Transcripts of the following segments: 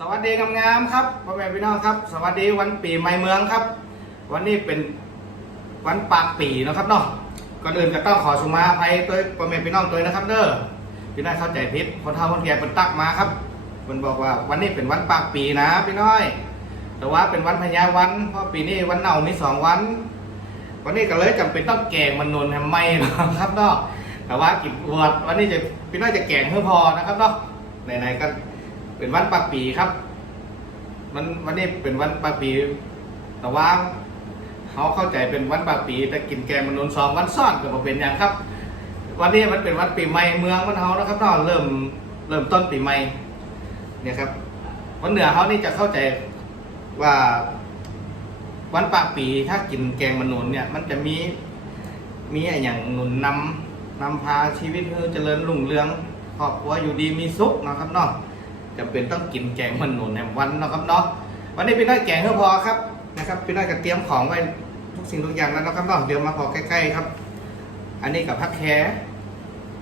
สวัสดีงามๆครับพ่อแม่พี่น้องครับ สวัสดีวันปีใหม่เมืองครับ วันนี้เป็นวันปากปีนะครับเนาะก่อนอื่นก็ต้องขอสุมาภัยตัวพ่อแม่พี่น้องตัวนะครับ เด้อพี่น้อยเข้าใจผิดคนเฒ่าคนแก่เป็นตักมาครับมันบอกว่าวันนี้เป็นวันปากปีนะพี่น้อย แต่ว่าเป็นวันพญาวันเพราะปีนี้วันเน่ามีสองวัน วันนี้ก็เลยจำเป็นต้องแกงมันนนทำไมเนะครับเนาะแต่ว่ากิบวชวันนี้จะพี่น้อยจะแกงเพื่อพอนะครับเนาะไหนๆก็ เป็นวันปากปีครับ มันวันนี้เป็นวันปากปี แต่ว่าเขาเข้าใจเป็นวันปากปี แต่กินแกงมันนนสองวันซ้อนก็บเป็นอย่างครับ วันนี้มันเป็นวันปีใหม่เมืองมันเฮานะครับเนาะเริ่มเริ่มต้นปีใหม่เนี่ยครับวันเหนือเขานี่จะเข้าใจว่าวันปากปีถ้ากินแกงมันนุนเนี่ย มันจะมีมีอะไรอย่างหนุนนำนำพาชีวิตให้เจริญรุ่งเรืองครอบครัวอยู่ดีมีสุขนะครับเนาะ จำเป็นต้องกินแกงมันนุนในวันนะครับเนาะวันนี้พี่น้อยแกงเพื่อพอครับนะครับพี่น้อยก็เตรียมของไว้ทุกสิ่งทุกอย่างแล้วนะครับเนาะเดี๋ยวมาพอใกล้ๆครับ อันนี้กับผักแค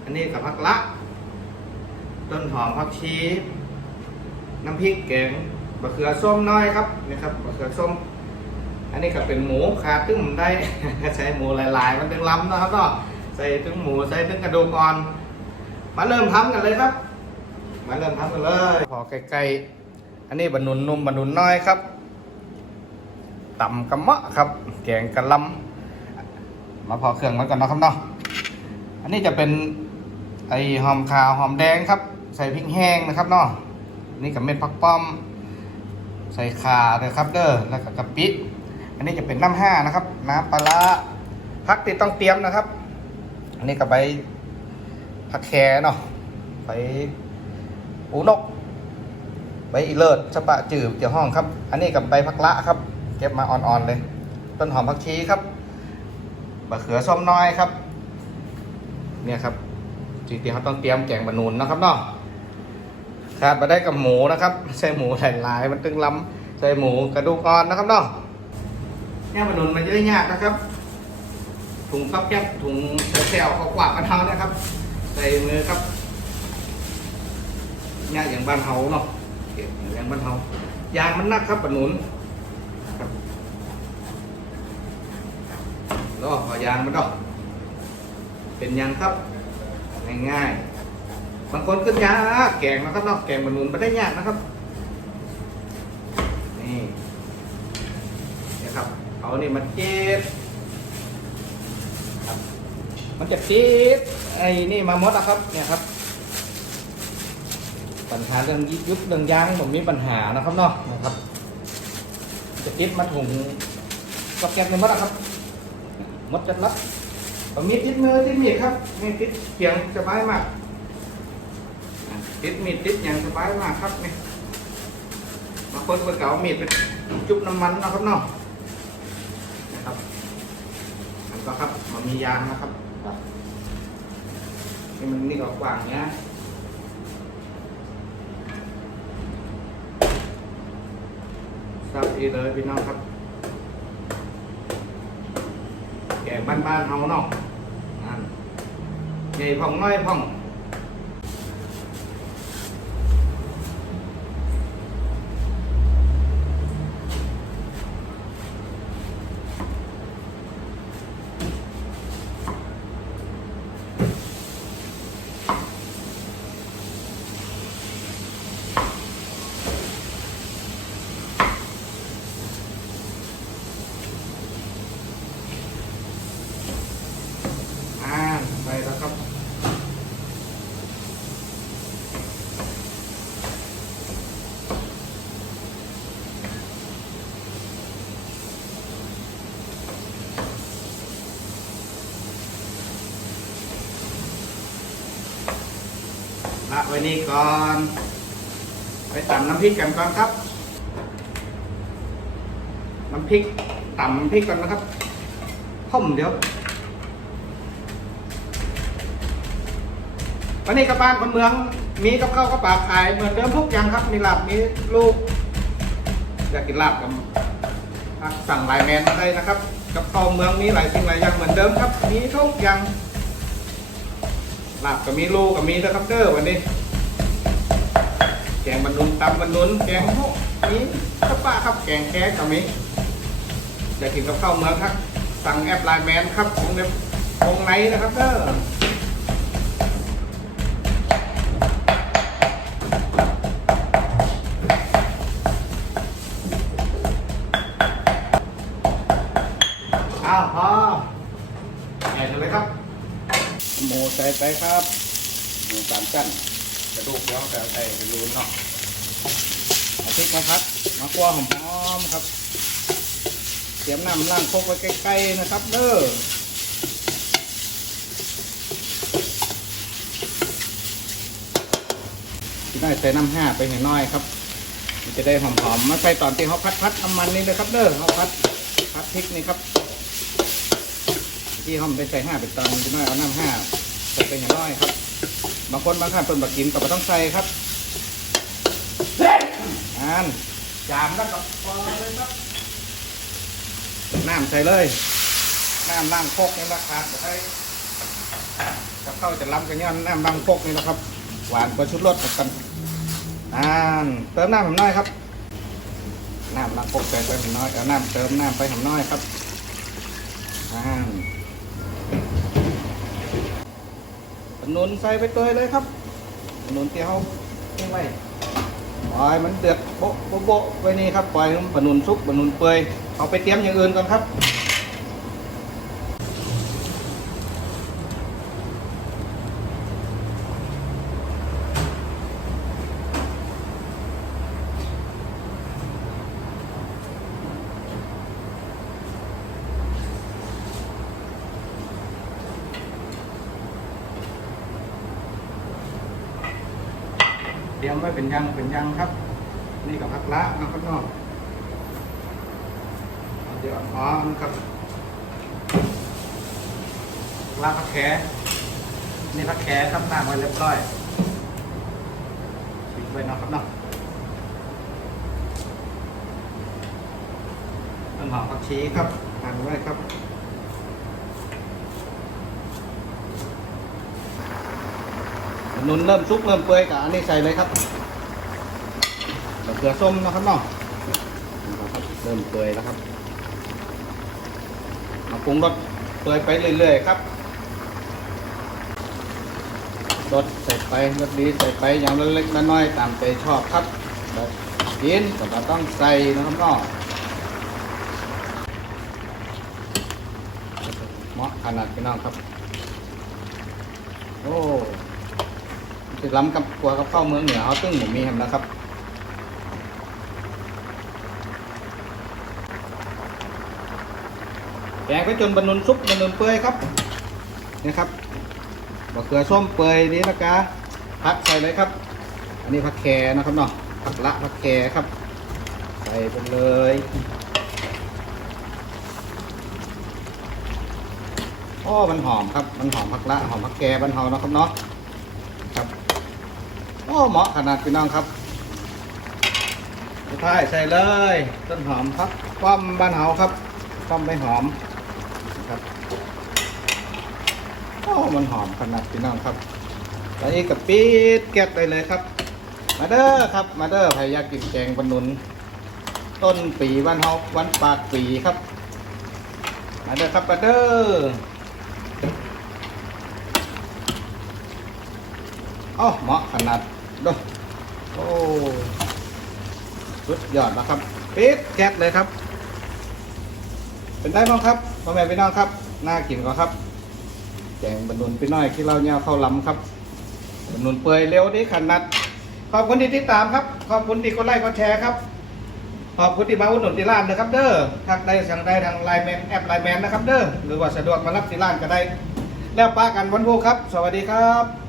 อันนี้กับผักละ ต้นหอมผักชีน้ำพริกแกงบะเขือส้มน้อยครับนะครับบะเขือส้ม อันนี้ก็เป็นหมูขาดตึ้งได้ใช้หมูหลาย ๆ มันถึงล้ำนะครับก็ใส่ตึ้งหมูใส่ตึ้งกระดูกอ่อน มาเริ่มทำกันเลยครับ มาเริ่มทำกันเลยพอใกล้ๆอันนี้บะหนุนนุ่มบะหนุนน้อยครับต่ำกระมะครับ แกงกะลำมาพอเครื่องมันก่อนนะครับเนาะอันนี้จะเป็นไอหอมขาวหอมแดงครับ ใส่พริกแห้งนะครับเนาะนี่กับเม็ดผักป้อม ใส่ข่าเลยครับเด้อแล้วก็กะปิอันนี้จะเป็นน้ำห้านะครับ น้ำปลาร้าพักติดต้องเตรียมนะครับ อันนี้ก็ใบผักแคเนาะใบ ปูนกใบอีเลิศชะปะจืดเจียวห้องครับ อันนี้กับใบผักละครับ เก็บมาอ่อนๆเลย ต้นหอมผักชีครับบะเขือส้มน้อยครับ เนี่ยครับจริงๆเขาต้องเตรียมแกงบะนูนนะครับเนาะขาดมาได้กับหมูนะครับ ใส่หมูหลายๆมันตึงล้ำใส่หมูกระดูกอ่อนนะครับเนาะเนี่ยบะนุนมันจะได้ยากนะครับถุงก๊อบแก๊บถุงแซวเขากวากันเท้านะครับ ใส่มือครับ ยาอย่างบ้านเฮาเนาะอย่างบ้านเฮายางมันนักครับบะนุนครับแล้วพอยางมันดอกเป็นยางครับง่ายๆบางคนก็ยากแกงนะครับเนาะแกงบะนุนไม่ได้ยากนะครับนี่นะครับเอานี่มันเจ็บมันจะติดไอ้นี่มามดนะครับเนี่ยครับ ปัญหาเรื่องยุบเรื่องยางผมมีปัญหานะครับเนาะนะครับ จะติดมาถุงก็แกนในมดนะครับหมดจัดละผมมีติดมือติดมีดครับนี่ติดเขียงสบายมากอะติดมีดติดอย่างสบายมากครับนี่บางคนก็เก่ามีดเป็นจุบน้ำมันนะครับเนาะนะครับมันก็ครับมันมียางนะครับนี่มันนี่ก็กว้างเนี้ย ซับอีเลยพี่น้องครับ แกงบ้านๆเฮาเนาะนั่นใหญ่ผ่องน้อยผ่อง ละไว้นี่ก่อน ไปตำน้ำพริกกันก่อนครับ น้ำพริกตำพริกก่อนนะครับพ่มเดี๋ยววันนี้กับบ้านคนเมือง มีกับข้าวกับปลาขายเหมือนเดิมทุกอย่างครับ มีลาบมีลูกอยากกินลาบกับสั่งไลน์แมนมาได้นะครับ กับข้าวเมืองมีหลายสิ่งหลายอย่างเหมือนเดิมครับ มีทุกอย่าง ลาบก็มีลูก็มีนะครับเด้อวันนี้ แกงบรรนุนตำบรรนุนแกงโฮนี่ข้าวป้าครับแกงแค่กับมีอยากกินกับข้าวเมืองครับ สั่งแอปไลน์แมนครับวงเล็บวงไหนนะครับเด้ออ้าวพอใส่เลยครับ หมูใส่ไปครับหมูสามชั้นกระดูกเดี๋ยวจะใส่รูนเนาะเอาพริกมาพัดมาคั่วหอมๆครับเตรียมน้ำล้างพกไว้ใกล้ๆนะครับ เด้อที่ได้ใส่น้ำห้าไปเห็นน้อยครับ มันจะได้หอมๆมาใส่ตอนที่เขาพัดพัดน้ำมันนี่เลยครับ เด้อเขาพัดพัดพริกนี่ครับ ที่เขาไปใส่ห้าเป็นตอนที่น้อยเอาน้ำห้าใส่ไปเห็นน้อยครับ บางคนบางท่านเป็นบักกินก็ไม่ต้องใส่ครับอ่านจามแล้วก็พอเลยครับน้ำใส่เลยน้ำล้างโคกนี่ราคาจะให้กับข้าวจะล้ำกันย้อนน้ำล้างโคกนี่นะครับ หวานกว่าชุดรสกันอ่านเติมน้ำผมน้อยครับน้ำล้างโคกใส่ไปผมน้อยเอาน้ำเติมน้ำไปผมน้อยครับอ่านข นุนใส่ไปตัวเลยครับขนุนที่เขาทิ้งไว้ปล่อยมันเดือดโบ๊ะโบ๊ะโบ๊ะไว้นี่ครับปล่อยมันขนุนซุกขนุนเปื่อยเอาไปเตรียมอย่างอื่นก่อนครับ ยมไว้เป็นยังเป็นยังครับ นี่กับผักละนะครับน้องเดี๋ยวอ๋อครับผักละผักแขนี่ผักแขครับน้ำไว้เรียบร้อยปิดไว้นะครับเนาะต้นหอมผักชีครับหั่นไว้ครับ นุนเริ่มซุกเริ่มเปื่อยกับอันนี้ใส่เลยครับมะเขือส้มนะครับเนาะนะครับเริ่มเปื่อยแล้วครับมาปรุงรสเปื่อยไปเรื่อยๆครับรสใส่ไปรสดีใส่ไปอย่างเล็กๆน้อยๆตามใจชอบครับแบบกินแต่เราต้องใส่นะครับเนาะเหมาะขนาดพี่น้องครับ โอ้ จะล้ำกับกลัวกับเข้าเมืองเหนือเขาตึ้งหมูมีเห็นนะครับแกงไปจนบรรนุนซุปบรรนุนเปื่อยครับนี่ครับมะเขือส้มเปื่อยนี้นะกะพักใส่เลยครับ อันนี้ผักแคนะครับเนาะผักละผักแคครับ ใส่ไปเลยโอ้มันหอมครับ มันหอมผักละ หอมผักแคบ้านเฮานะครับเนาะ อ้เหมาะขนาดพี่น้องครับสุดท้ายใส่เลย ต้นหอมพักความบ้านเฮาครับต้มไม่หอมครับโอ้มันหอมขนาดพี่น้องครับแล้วอีกกับปีดแก๊สได้เลยครับ มาเด้อครับมาเด้อใครอยากินแกงบรรนุน ต้นปีวันเฮาวันปากปีครับ มาเด้อครับมาเด้อโอ้เหมาะขนาด เด้อโอ้สุดยอดนะครับปิดแก๊สเลยครับ เป็นได้บ้างครับพ่อแม่พี่น้องครับน่ากินกว่าครับแกงบรรนุนพี่น้อยที่เราเนี่ยเข้าล้ำครับบรรนุนเปื่อยเร็วดีขนาดขอบคุณที่ติดตามครับขอบคุณที่กดไลค์กดแชร์ครับขอบคุณที่มาอุดหนุนที่ร้านนะครับ เด้อทักได้สั่งได้ทางไลน์แมนแอปไลน์แมนนะครับเด้อหรือว่าสะดวกมารับที่ร้านก็ได้ แล้วป้ากันวันพูครับ สวัสดีครับ